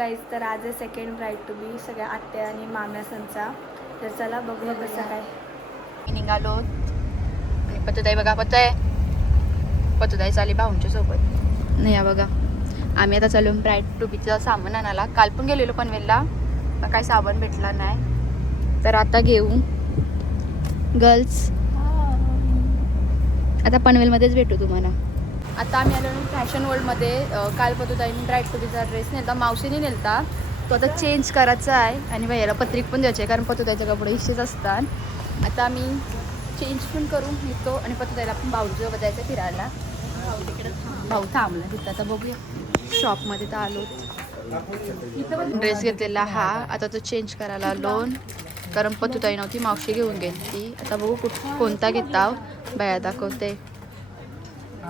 Guys, तर आज आहे सेकंड ब्राईड टू बी सगळ्या आत्या आणि माम्या संचा. तर चला बघूया कसं काय. निघालो आणि पतुताई बघा, पतुताई चाली भाऊंच्या सोबत. नाही या बघा, आम्ही आता चालू ब्राईड टू बीचं सामान आणायला. काल पण गेलेलो पनवेलला, पण काही सामान भेटला नाही. तर आता घेऊ गर्ल्स. आता पनवेलमध्येच भेटू तुम्हाला. आता आम्ही आलो फॅशन वर्ल्डमध्ये. काल पतुताईने ब्राईड टू बीचा ड्रेस नेलता, मावशीने नेलता. तो आता चेंज करायचा आहे आणि भैयाला पत्रिक पण द्यायची आहे, कारण पतुताईचे कपडे इशेच असतात. आता आम्ही चेंज पण करून येतो आणि पतुताईला पण भाऊजोबत जायचं फिरायला. भाऊ थांबला तिथं. आता बघूया शॉपमध्ये तर आलो. ड्रेस घेतलेला हा, आता तो चेंज करायला आलो, कारण पतुताई नव्हती, मावशी घेऊन गेली. आता बघू कोणता घेता. बाया दाखवते.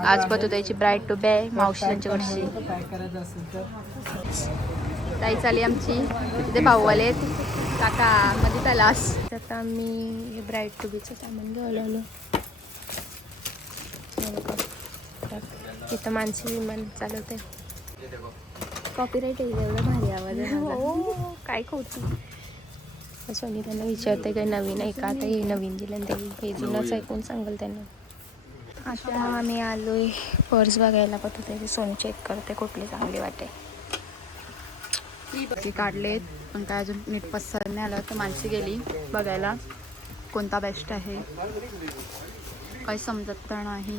आज पतुताईची ब्राईड टू बी मावशी त्यांच्याकडची. ताई चाली आमची. तिथे भाऊवाले आहेत काका मध्ये तलास. आता आम्ही ब्राईड टू बीचं सामान घ्यायला आलो. तिथं मानसी विमान चालवते. कॉपीराईट आहे, एवढा भारी आवाज आहे. हो काय खोटी. सोनी त्यांना विचारते काही नवीन आहे का. आता हे नवीन दिलं ते हे जुनंच ऐकून सांगेल त्यांना. आता आम्ही आलोय पर्स बघायला. पतुताई सोनी चेक करते कुठली चांगली वाटे. ती काढलेत पण काय अजून नीट पसंत नाही आलं. तर मानसी गेली बघायला कोणता बेस्ट आहे, काही समजत तर नाही.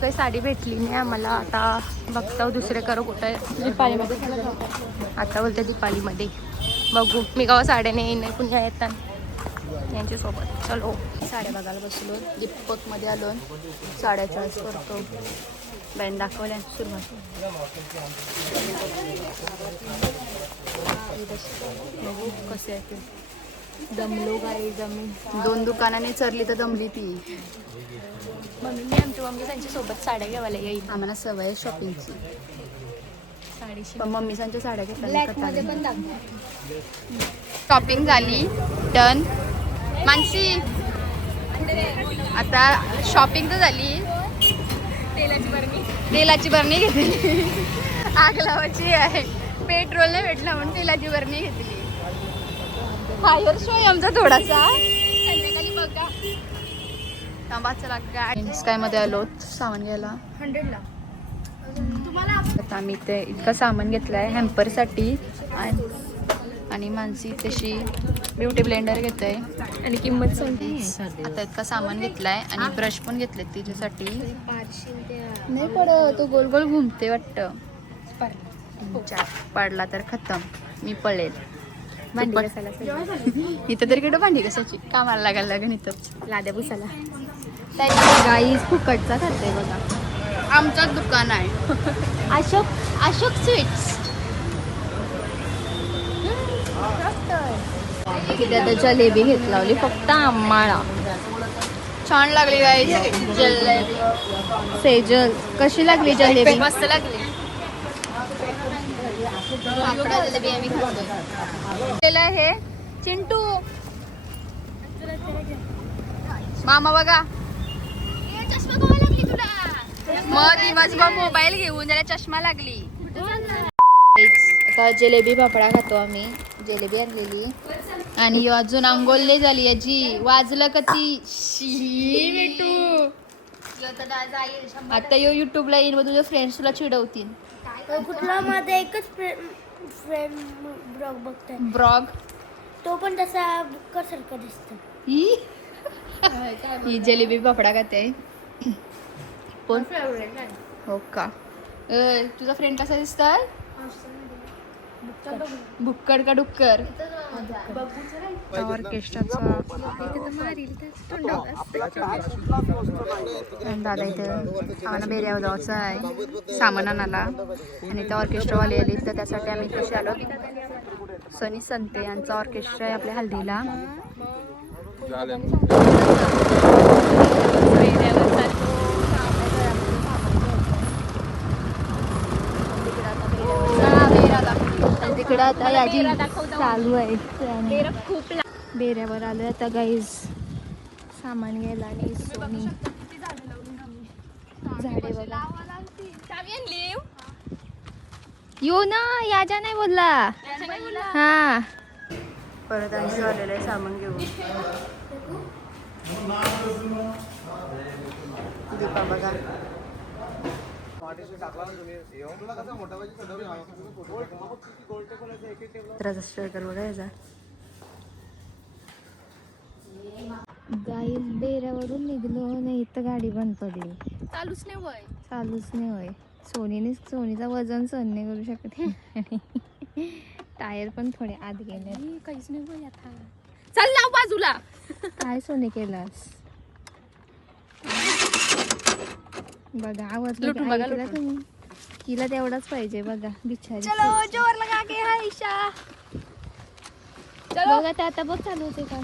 काही साडी भेटली नाही आम्हाला. आता बघतो दुसरे करू कुठे. दीपालीमध्ये आता बोलते दीपालीमध्ये बघू. मी गावा साड्याने येईन पुन्हा येतात यांच्यासोबत. चलो साड्या बघायला बसलो. दीपकमध्ये आलो, साड्या चॉईस करतो. बँड दाखवल्या सुरुवात. बघू कसे आहे ते. दमलो काय जमीन. 2 दुकानाने चरली तर दमली ती. मम्मी आमची मम्मी त्यांच्यासोबत साड्या घ्यायला येईल. आम्हाला सवय आहे शॉपिंगची. पण मम्मी त्यांच्या साड्या घेतल्या. शॉपिंग झाली डन. मानसी आता शॉपिंग तर झाली. तेलाची बरणी घेतली. आग लावायची आहे. पेट्रोल नाही भेटला म्हणून तेलाची बरणी घेतली. फायर शो आहे आमचा थोडासा. संध्याकाळी बघा. तांबाचा लागा स्काय मध्ये आलो सामान घ्यायला 100ला. आता आम्ही ते इतकं सामान घेतलंय हॅम्परसाठी. आणि मानसी तशी ब्युटी ब्लेंडर घेत आहे आणि किंमत सांगते. आता इतकं सामान घेतलंय आणि ब्रश पण घेतले तिच्यासाठी. नाही पडत, तो गोल गोल घुमते वाटतं. पडला तर खतम, मी पळेल. इथं तरी कुठं भांडी कशाची कामाला लागायला लागेल. इथं लाद्या पुसाला गाईज फुकटचा खाते बघा. आमचंच दुकान आहे अशोक स्वीट्स. तिथे आता जलेबी घेतलावली फक्त आम्हाला. छान लागली गाईज जलेबी. सेजल कशी लागली जलेबी. मस्त लागली. जलेबी आम्ही खातोय. हे चिंटू मामा बघा. मग दिवसभर मोबाईल घेऊन त्याला चष्मा लागली. आता जलेबी फाफडा खातो आम्ही. जलेबी आणलेली आणि अजून आंघोळले झाली याची. वाजलं का ती मिठू. आता यो युट्यूबला येईन, मग तुझे फ्रेंड्स तुला चिडवतील. कुठला मध्ये एकच फ्रेंड ब्लॉग बघतोय. ब्लॉग तो पण तसा बुक्कर सारखा दिसतो. ही जलेबी फाफडा खाते. कोण हो का. तुझा फ्रेंड कसा दिसतोय. बुक्कड का डुक्कर. ऑर्केस्ट्राचा दादा इथं आम्हाला बेऱ्यावर जायचं आहे सामान आणायला. आणि त्या ऑर्केस्ट्रावाले आले तर त्यासाठी आम्ही कसे आलो. सनी संते यांचा ऑर्केस्ट्रा आहे आपल्या हल्दीला. तिकडं आता यादी चालू आहे. बेऱ्यावर आलोय आता गाईज सामान घ्यायला. आणि सोनी झाडे बघा. यो ना याच्या नाही बोलला हा. परत आणखी आलेलं आहे सामान घेऊन. दीपा बघा स्ट्रेकर बघा याचा. गाई डेऱ्यावरून निघलो नाही तर गाडी बंद पडली. चालूच नाही होय. सोनीचा वजन सहन नाही करू शकत. टायर पण थोडे आत गेले. काहीच नाही होय आता. चल लाव बाजूला. काय सोने केलास बघा. आवाज बघा तुम्ही. तिला तेवढाच पाहिजे बघा बिचारी. चलो जोर लगा के आयशा. चलो बघा ते आता बघ चालू होते का.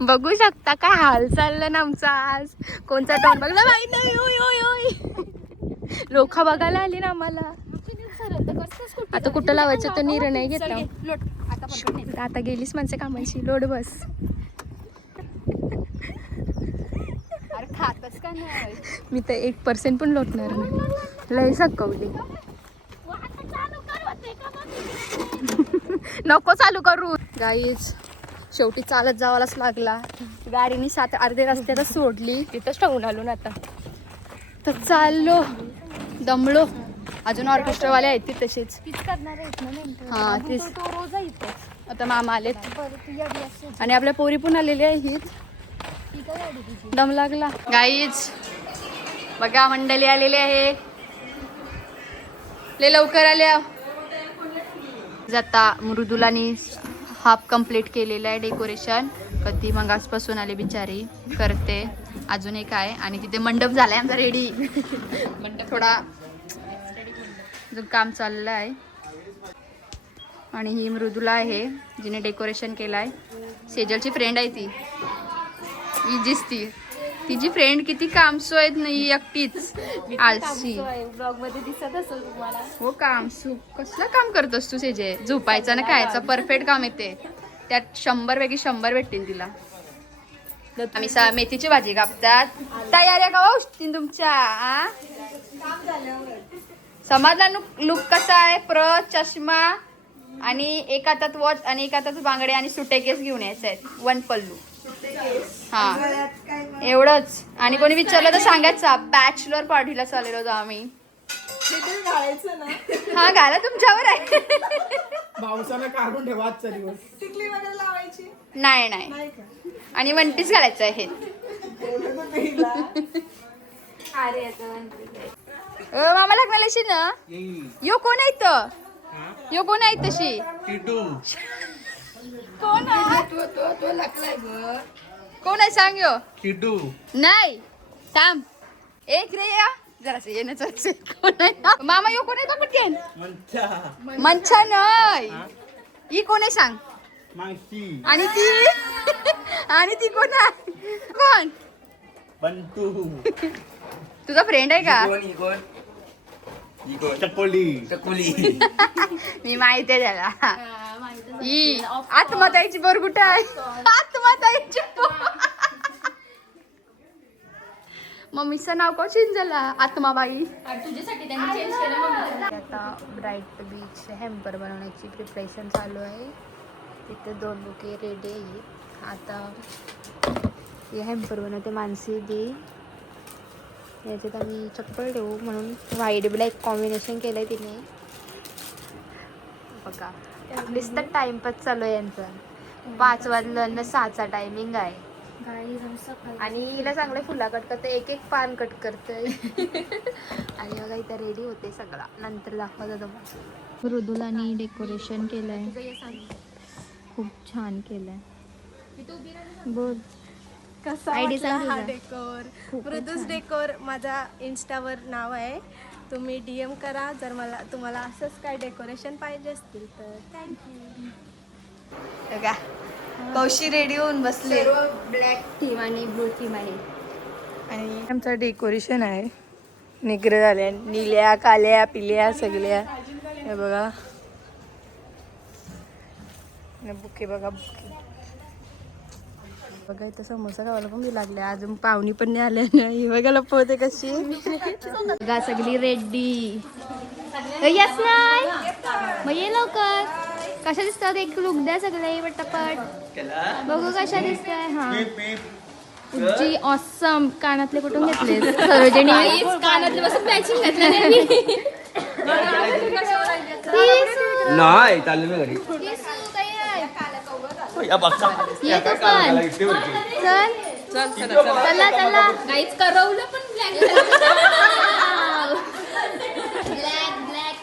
बघू शकता काय हाल चाललं ना आमचा आज. कोणचा तोंड बघला माहित नाही. ओय ओय ओय लोक बघायला आली ना आम्हाला. आता कुठं लावायचं तो निर्णय घेतला. आता गेलीस माणसं कामाची. Load bus. खातच का नाही. मी तर 1% पण लोटणार नाही. लय सकवली. नको चालू करू. गाईच शेवटी चालत जावालाच लागला. गाडीने 7 अर्धे रस्त्यातच सोडली. तिथंच ठेवून आलो ना आता. तर चाललो दमलो. अजून ऑर्केस्ट्रावाले आहेत ते तसेच. हा तीच. आता मामा आलेत आणि आपल्या पोरी पण आलेल्या आहेत. दम लागला. गाईच बघा मंडळी आलेली आहे. ले लवकर आल्या. जाता मृदुलानी हाफ कंप्लीट केलेलं आहे डेकोरेशन. कधी मग आजपासून आले बिचारी करते. अजून एक आहे आणि तिथे मंडप झालाय आमचा रेडी. मंडप थोडा अजून काम चाललं आहे. आणि ही मृदुला आहे जिने डेकोरेशन केलाय. सेजलची फ्रेंड आहे ती. इजीच तिची फ्रेंड. किती कामसू आहेत नाही एकटीच आळशी. ब्लॉग मध्ये दिसत असेल तुम्हाला. हो कामसू. कसलं काम करतोस तू सेजे. झोपायचं ना खायचं परफेक्ट काम येते. त्यात 100 पैकी 100 भेटतील तिला. आम्ही मेथीची भाजी कापतात. तयारी का उठतील तुमच्या. समाजला लुक कसा आहे. चष्मा आणि एक हातात वॉच आणि एक हातात बांगडे आणि सुटे केस घेऊन यायचे आहेत. 1 पल्लू. हा एवढंच. आणि कोणी विचारलं तर सांगायचं बॅचलर पार्टीला चाललेलो होतो आम्ही. हा घाला तुमच्यावर आहे. काढून ठेवा. नाही आणि 1 पीस घालायचं आहे. मामा लागणार अशी ना. यो कोण आहे तर. यो कोण आहे तशी. कोण कोण आहे सांग. यो किटू नाही थांब. एक रे या जरासं येण्याचं. कोण आहे मामा. यो कोण आहे तो पटकेन. मंचा नाही. ही कोण आहे सांग. आणि ती कोण आहे. कोण बंटू. तुझा फ्रेंड आहे का. चकोली. मी माहिती आहे त्याला. ही आत्मताईची बोर कुठे आहे. आत्मताईची मम्मीचं नाव का चेंज झाला. आत्माबाई. तुझ्यासाठी त्यांनी चेंज केलं. आता ब्राईट बीच हॅम्पर बनवण्याची प्रिपरेशन चालू आहे. तिथे 2 बुके रेडी आहे. आता हे हॅम्पर बनवते मानसी दी. याच्यात आम्ही चप्पल ठेवू म्हणून व्हाईट ब्लॅक कॉम्बिनेशन केलं आहे तिने. बघा नुसतं टाइमपास चालू आहे यांचा. 5 वाजलं 6चा टायमिंग आहे. आणि हिला चांगलं फुला कट करते. एक पान कट करते. आणि बघा इथं रेडी होते सगळा. नंतर दाखवतो तुम्हाला. मृदुलानी डेकोरेशन केलंय. खूप छान केलंय. बोल कसा वाटला हा डेकोर. मृदूस डेकोर माझा इंस्टावर नाव आहे. तुम्ही DM करा जर तुम्हाला असंच काय डेकोरेशन पाहिजे असतील तर. थँक्यू. बघा कौशी रेडी होऊन बसले. ब्लॅक थीम आणि ब्लू थीम आहे. आणि आमचं डेकोरेशन आहे. निग्र झाल्या निळ्या काल्या पिल्या सगळ्या. हे बघा बुके. बघा बुके बघा इथं समोसा खावायला पण मी लागले, अजून पाहुणी पण नाही आले नाही. बघा लपवते कशी. बघा सगळी रेडी. यस नाही मग ये लवकर. कशा दिसतात एक लुक द्या सगळे पटापट. बघू कशा दिसताय. हा जी ऑसम. कानातले कुठून घेतले सरोजिनी? कानातले बसून मॅचिंग घातलं नाही चाललं मी घरी. चला काहीच करवलं पण ब्लॅक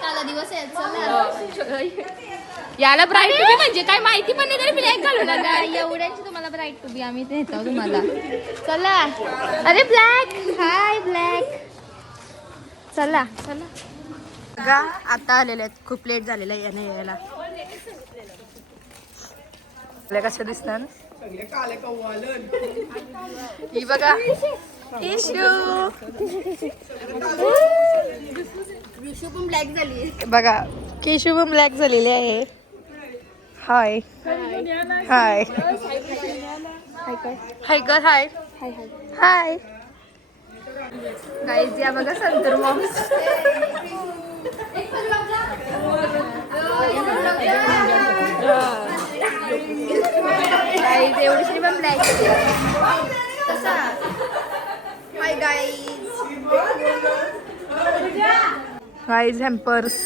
काला दिवस आहे. चला याला ब्राईट टू बी म्हणजे काय माहिती पण नाही तरी ब्लॅक घालून आला. एवढ्यांची तुम्हाला ब्राईट टू बी आम्ही नेतो तुम्हाला. चला अरे ब्लॅक. हाय ब्लॅक. चला चला बघा आता आलेले आहेत. खूप लेट झालेला आहे याने यायला. कसं दिसणार ही बघा. केशू पण ब्लॅक झाली बघा. केशू पण ब्लॅक झालेली आहे. हाय हाय हाय कर. हाय हाय गाईज या बघा संतूर मॉम्स. गाईज एवढीशी पण ब्लॅक कसा. Hi guys. Guys hampers.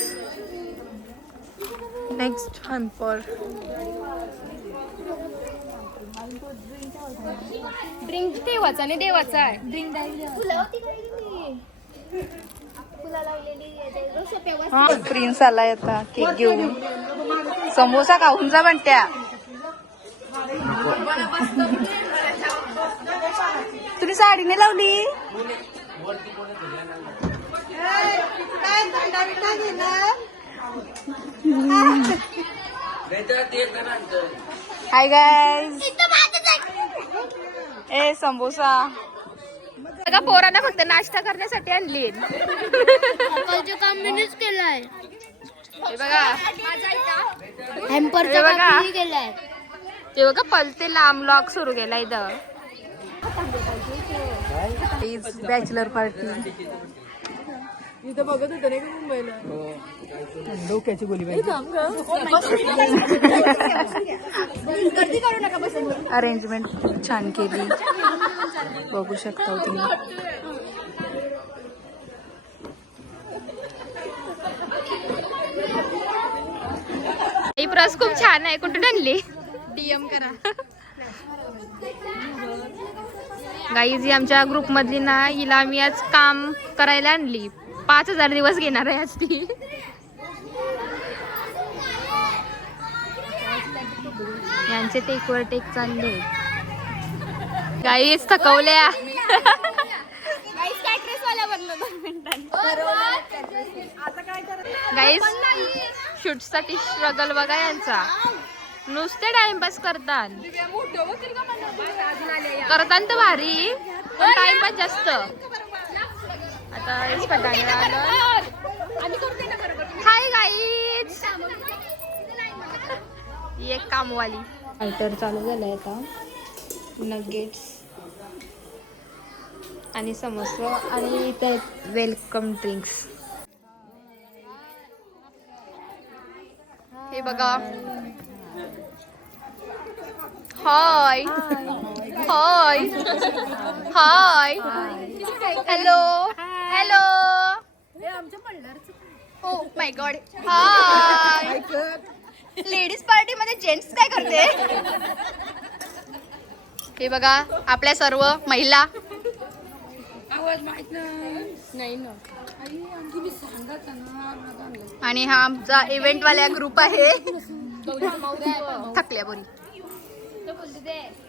Next hamper. Drink देवाचा आणि देवाचा आहे. ड्रिंक प्रिन्स आलाय आता केक घेऊन. समोसा खाऊन जा म्हणत्या. तुम्ही साडी नाही लावली. Hi guys. ए समोसा बघा पोरांना फक्त नाश्ता करण्यासाठी आणली. काम मीच केलंय. हे बघा हॅम्परचं बघा. काम मी केलंय. ते बघा पलते लांब लॉक सुरू केला इथं. बॅचलर पार्टी इथं बघत होतं नाही का मुंबईला. डोक्याची गोळी अरेंजमेंट छान केली बघू शकता तुम्ही. ही प्रस खूप छान आहे. कुठून आणली? डीएम करा. गाईज ही आमच्या ग्रुप मधली ना, हिला आम्ही आज काम करायला आणली. 5000 दिवस घेणार आहे आज ती. यांचे टेकवर टेक चालले. गाईज थकवल्या. गाईज शूट साठी स्ट्रगल बघा यांचा. नुसते टाइमपास करतात तर भारी पण टाइमपास जास्त. आता हाय गाईज. एक कामवाली. फायटर चालू झालाय आता. नगेट्स आणि समोसा आणि इथे वेलकम ड्रिंक्स. हे बघा. Hi hi hi hello hello. Oh my god. Hi. Ladies party मध्ये जेंट्स काय करते? हे बघा आपल्या सर्व महिला. आणि हा आमचा इव्हेंट वाल्या ग्रुप आहे. थकल्या बोरी.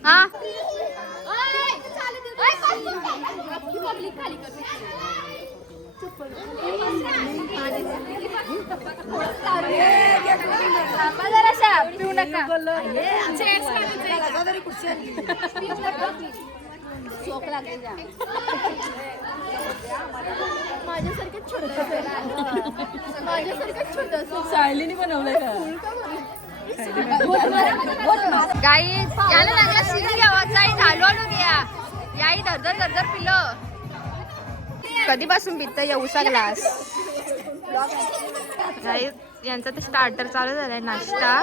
हा पिऊ नका. माझ्यासारखं छोट सायलीने बनवलंय का? गाईज याला लागला सीन घ्यावाचा ढालू आणून घ्या याही धरधर धरधर पिलं कधीपासून पितं येऊसा ग्लास. गाईज यांचा ते स्टार्टर चालू झालाय नाश्ता.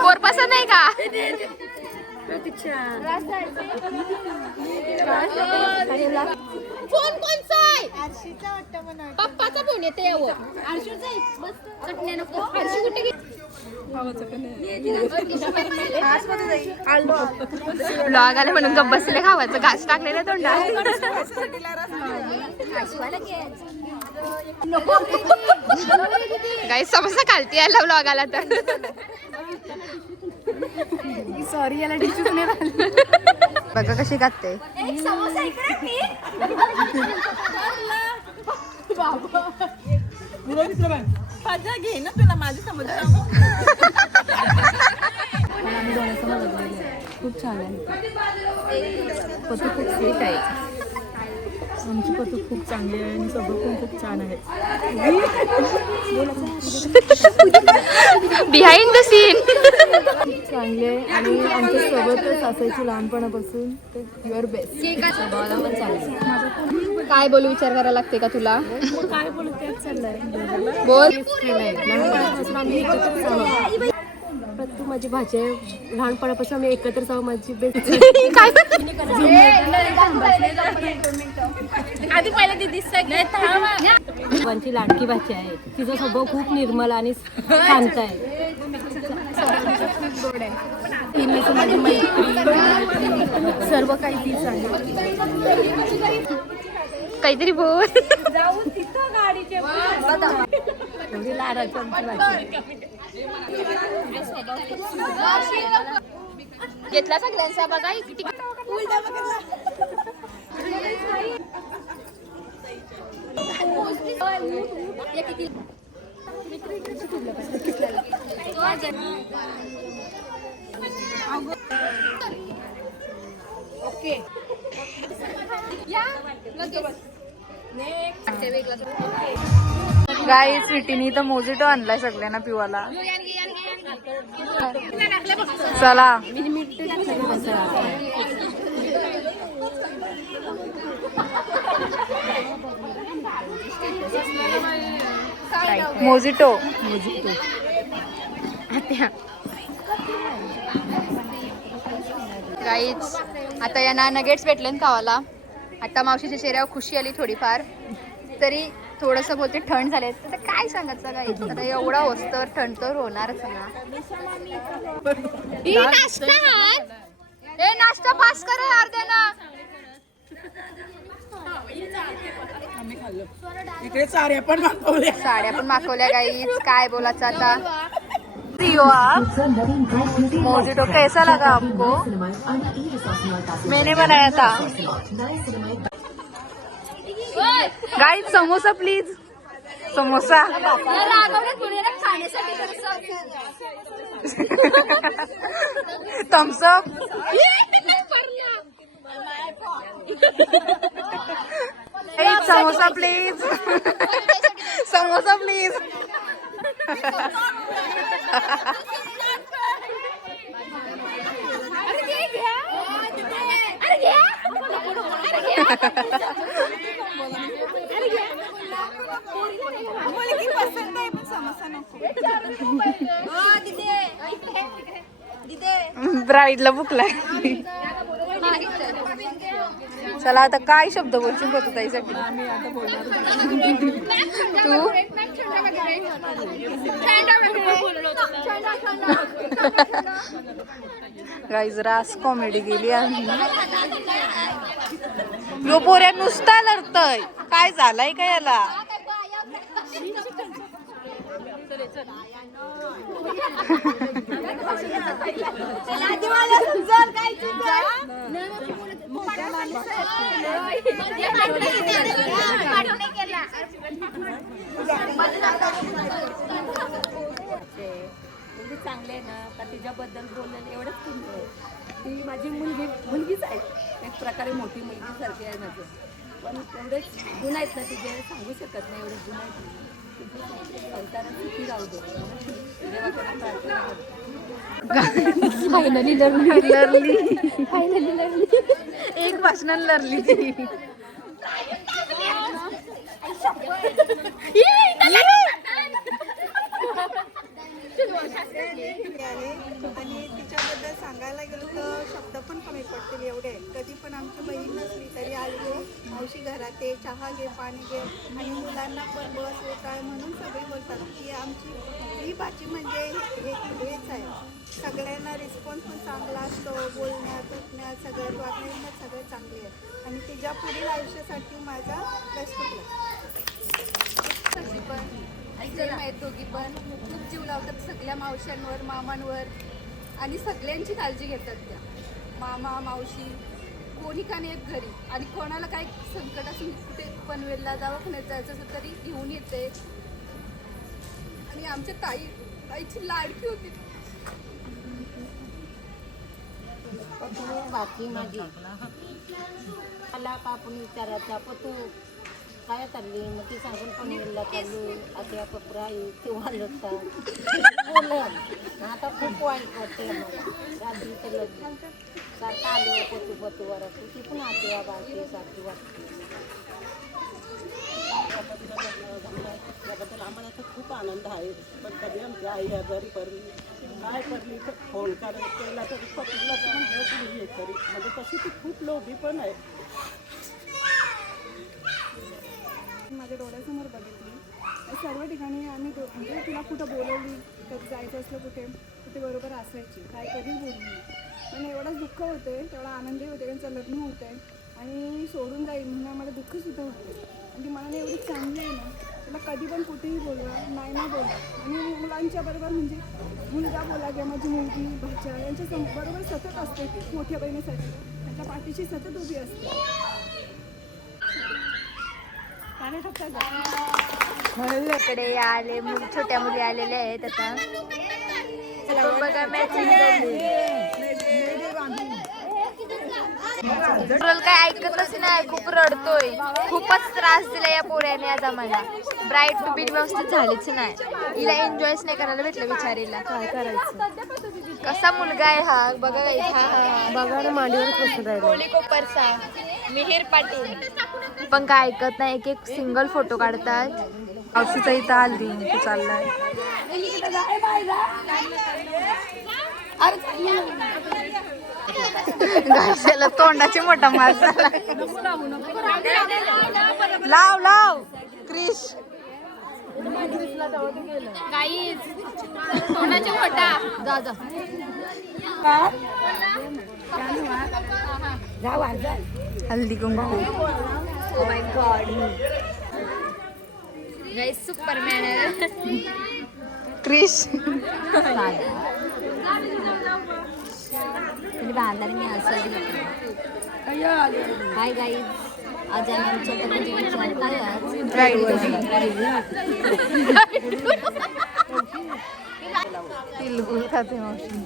पोर पसंत आहे का? फोन कोणचा आहे? पप्पाचा फोन येते यावर. ब्लॉग आले म्हणून गप्प बसले खावाचं घास टाकलेलं तोंडात. काही समस्या खालती यायला ब्लॉग आला तर सॉरी याला डिशूच नाही बघा कशी खाते. घे ना तुला माझी समज. खूप छान आहे. पतू खूप स्वीट आहे. आमची पतू खूप चांगली आहे आणि सगळं पण खूप छान आहे. बिहाइंड द सीन चांगली आहे आणि आमच्या सोबतच असायची लहानपणापासून. तर युअर बेस्ट. स्वभावाला पण चांगली. काय बोलू विचार करायला लागते का तुला? काय बोलू तेच चाललंय. बोल. लहानपणापासून आम्ही एकत्रच आहोत. तू माझी भाची आहे. लहानपणापासून आम्ही एकत्रच आहोत. माझी बेस्ट. काय आधी पहिले ती दिसत बाबांची लाडकी भाची आहे. तिचा स्वभाव खूप निर्मल आणि शांत आहे. माझी मैत्री सर्व काही तीच आहे. काहीतरी बोल. एवढी लाडाची आमची भाची. घेतला सगळ्यांचा बघा. गाई स्वीटीनी तर मोजिटो आणलाय सगळ्यांना पिवाला. चला मोजिटो. गाईच आता यांना नगेट्स भेटले ना खावाला. आता मावशीच्या चेहऱ्यावर खुशी आली थोडीफार तरी. थोडंसं बोलते थंड झाले तर काय सांगायचं गाईच. आता एवढा वस्तूवर थंड तर होणारच ना. नाश्ता पास कर अर्ध्याना. इकडे साड्या पण मागवल्या गाईच. काय बोलायचं आता. मोजिटो कैसा लगा आपको? मैंने बनाया था. Guys samosa please. Samosa. Thumbs up. Samosa please. Samosa please. ब्राईडला भुकलाय. चला आता काय शब्द बोलशील बघू ताईसाठी. तू गाईज रास कॉमेडी गेली आम्ही. यो पोऱ्या नुसता लढतय. काय झालंय का याला? चांगले आहे ना का तिच्याबद्दल बोललेलं एवढंच तुमचं. ती माझी मुलगीच आहे. एक प्रकारे मोठी मुलगी सारखी आहे माझी. पण एवढेच गुण आहेत ना तुझे सांगू शकत नाही, एवढे गुण आहेत तुझे संसारात सुखी राहू दे देवाकडे प्रार्थना करते. फायनली लरली एक भाषणात लरली ती. आणि तिच्याबद्दल सांगायला गेलो तर शब्द पण कमी पडतील एवढे. कधी पण आमची बहीण नसली तरी आली मावशी घरात ये, चहा घे, पाणी घे, आणि मुलांना पण बस होत आहे म्हणून सगळे बोलतात की आमची ही भाची म्हणजे हेच आहे. सगळ्यांना रिस्पॉन्स पण चांगला असतो, बोलण्यात उठण्यात सगळ्यात वागण्यात सगळं चांगली आहे. आणि तिच्या पुढील आयुष्यासाठी माझा बेस्ट ऑफ लक. पण सेम आहेत दोघी पण खूप जीव लावतात सगळ्या मावशांवर मामांवर आणि सगळ्यांची काळजी घेतात त्या. मामा मावशी कोणी का नाही घरी, आणि कोणाला काय संकट असून कुठे पनवेलला दवाखान्यात जायचं असेल तरी घेऊन येते. आणि आमच्या ताईची लाडकी होती. बाकी माझी मला का आपण विचारायचा पतू काय चालली, मग ती सांगून पनवेलला चालली, आता कपडा येईल तेव्हा लगतात बोलत. आता खूप वाईट वाटते मला. रात्री तर लग्न सारखं आलो पतू वरात ती पण आते बाकी सारखी वाटते. त्याबद्दल आम्हाला तर खूप आनंद आहे. पण कधी आमची आई आजारी पडली काय पडली तर फोन केला तरी पकडला तर म्हणजे तुम्ही हे तरी म्हणजे तशी ती खूप लोभी पण आहे. माझ्या डोळ्यासमोर बघितली सर्व ठिकाणी. आम्ही म्हणजे तिला कुठं बोलवली, कधी जायचं असलं कुठे बरोबर असायची, काय कधी बोलली नाही. पण एवढंच दुःख होते, तेवढा आनंदही होते, त्यांचं लग्न होतं आहे आणि सोडून जाईल म्हणून आम्हाला दुःखसुद्धा होते. आणि ती मनाने एवढी चांगली आहे ना, तिला कधी पण कुठेही बोलवा, नाही ना बोला. आणि मुलांच्या बरोबर म्हणजे मुलगा बोला किंवा माझी मुलगी भाच्या यांच्या बरोबर सतत असते ती. मोठ्या बहिणीसाठी त्यांच्या पाठीशी सतत उभी असते. म्हणून आले छोट्या मुली आलेल्या आहेत आता. बघा मॅचिंग काय ऐकतच नाही, खूप रडतोय. खूपच त्रास दिला या पोऱ्याने आज आम्हाला. ब्राईट टू बी व्यवस्थित झालीच नाही, हिला एन्जॉयच नाही करायला भेटलं बिचारीला. काय करायचं, कसा मुलगा आहे हा बघा. बघा ना मांडीवर बसून राहिला. कोली कोपरचा मिहिर पाटील पण काय ऐकत नाही, एक एक सिंगल फोटो काढतात. मावशीचा इथं आली चाललाय. घाशाला तोंडाची मोठा मार झाला. लाव क्रिश तोंडाची मोठा जा हल्दी कुंकू. ओ माय गॉड गाइस, सुपरमॅन आहे क्रिश. हाय गाईज, आज आमच्या तिलगुल खाते मावशी.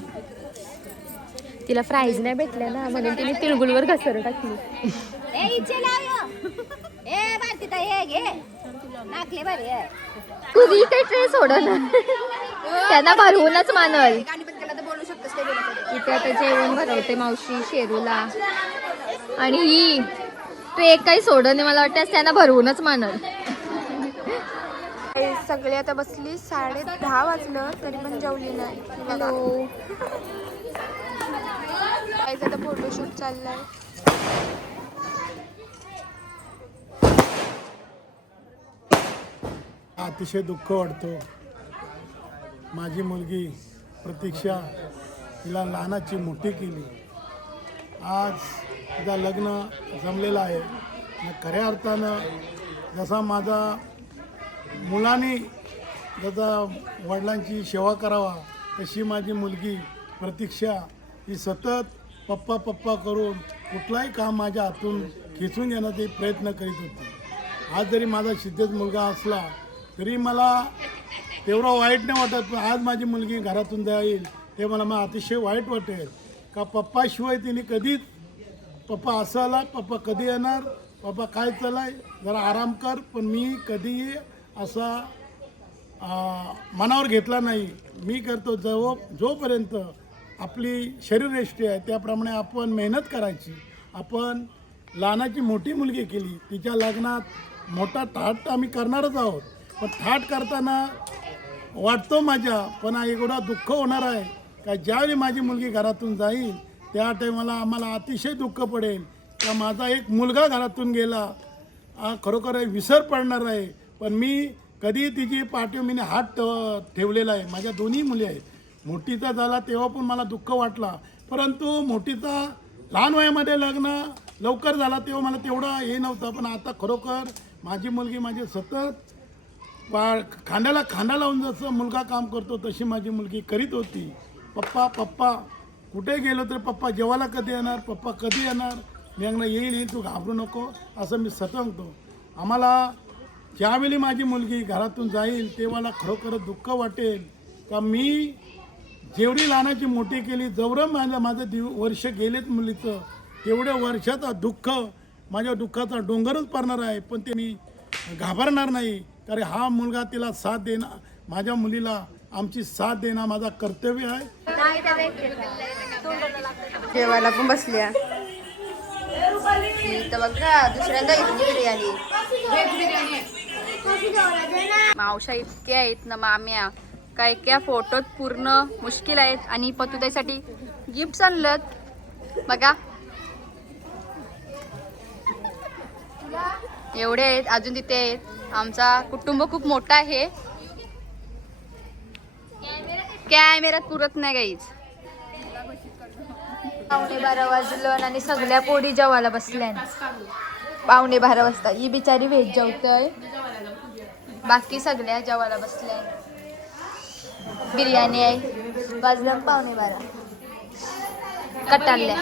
तिला फ्राईज नाही भेटल्या ना म्हणून तिने तिळगुळवर घसर टाकली. तुझी काही ट्रेस सोड ना, त्यांना भरवूनच मानल. इथे आता जेवण भरवते मावशी शेरूला, आणि ही ट्रेक काही सोडत नाही, मला वाटतं त्यांना भरवूनच मानल. सगळे आता बसली, 10:30 वाजलं तरी पण जेवली नाही. हॅलो, आता फोटोशूट चाललाय. अतिशय दुःख वाटतो. माझी मुलगी प्रतीक्षा, तिला लहानाची मोठी केली. आज तिचं लग्न जमलेलं आहे. खऱ्या अर्थानं जसा माझा मुलाने जसा वडिलांची सेवा करावा तशी माझी मुलगी प्रतीक्षा ही सतत पप्पा पप्पा करून कुठलाही काम माझ्या हातून खेचून घेण्याचा प्रयत्न करीत होती. आज जरी माझा सिद्धेच मुलगा असला तरी मला तेवढं वाईट नाही वाटत. पण आज माझी मुलगी घरातून जाईल ते मला अतिशय वाईट वाटेल. का पप्पाशिवाय तिने कधीच, पप्पा असायला पप्पा कधी येणार बाबा काय चालाय जरा आराम कर, पण मी कधीही असा मनावर घेतला नाही. मी करतो जोपर्यंत आपली शरीरयष्टी आहे त्याप्रमाणे आपण मेहनत करायची. आपण लहानाची मोठी मुलगी केली, तिच्या लग्नात मोठा थाट आम्ही करणारच आहोत. पण थाट करताना वाटतो माझ्या, पण एवढा दुःख होणार आहे का ज्यावेळी माझी मुलगी घरातून जाईल त्या टायमाला आम्हाला अतिशय दुःख पडेल का माझा एक मुलगा घरातून गेला. खरोखर विसर पडणार आहे. पण मी कधी तिची पाठीमीने हात ठेवलेला आहे. माझ्या दोन्ही मुली आहेत. मोठीचा झाला तेव्हा पण मला दुःख वाटला, परंतु मोठीचा लहान वयामध्ये लग्न लवकर झाला तेव्हा मला तेवढा हे नव्हतं. पण आता खरोखर माझी मुलगी माझी सतत खांद्याला खांदा लावून जसं मुलगा काम करतो तशी माझी मुलगी करीत होती. पप्पा पप्पा कुठे गेलो तर पप्पा जेवायला कधी येणार, पप्पा कधी येणार. मी म्हणलं येईल, तू घाबरू नको असं मी सतंगतो. आम्हाला ज्यावेळी माझी मुलगी घरातून जाईल तेव्हा खरोखर दुःख वाटेल का मी जेवढी लहानाची मोठी केली, जेवढं माझं वर्ष गेलेत मुलीचं तेवढ्या वर्षाचा दुःख माझ्या दुःखाचा डोंगरच पडणार आहे. पण ते मी घाबरणार नाही, कारण हा मुलगा तिला साथ देणार, माझ्या मुलीला आमची साथ देणं माझा कर्तव्य आहे. जेवायला पण बसल्या तर बघा दुसऱ्यांदा इथली बिर्याणी. मावशा इतक्या आहेत ना माम्या, काय क्या फोटोत पूर्ण मुश्किल आहेत. आणि पतुताईसाठी गिफ्ट आणलं बघा, एवढे आहेत. अजून तिथे आहेत. आमचा कुटुंब खूप मोठा आहे, कॅमेऱ्यात पुरत नाही गाईच. 12:15 वाजलं आणि सगळ्या पोरी जेवायला बसल्या. 12:15 वाजता ही बिचारी व्हेज जेवतय, बाकी सगळ्या जेवायला बसल्या. बिर्याणी आहे. वाजलं 12:15 कटारल्या.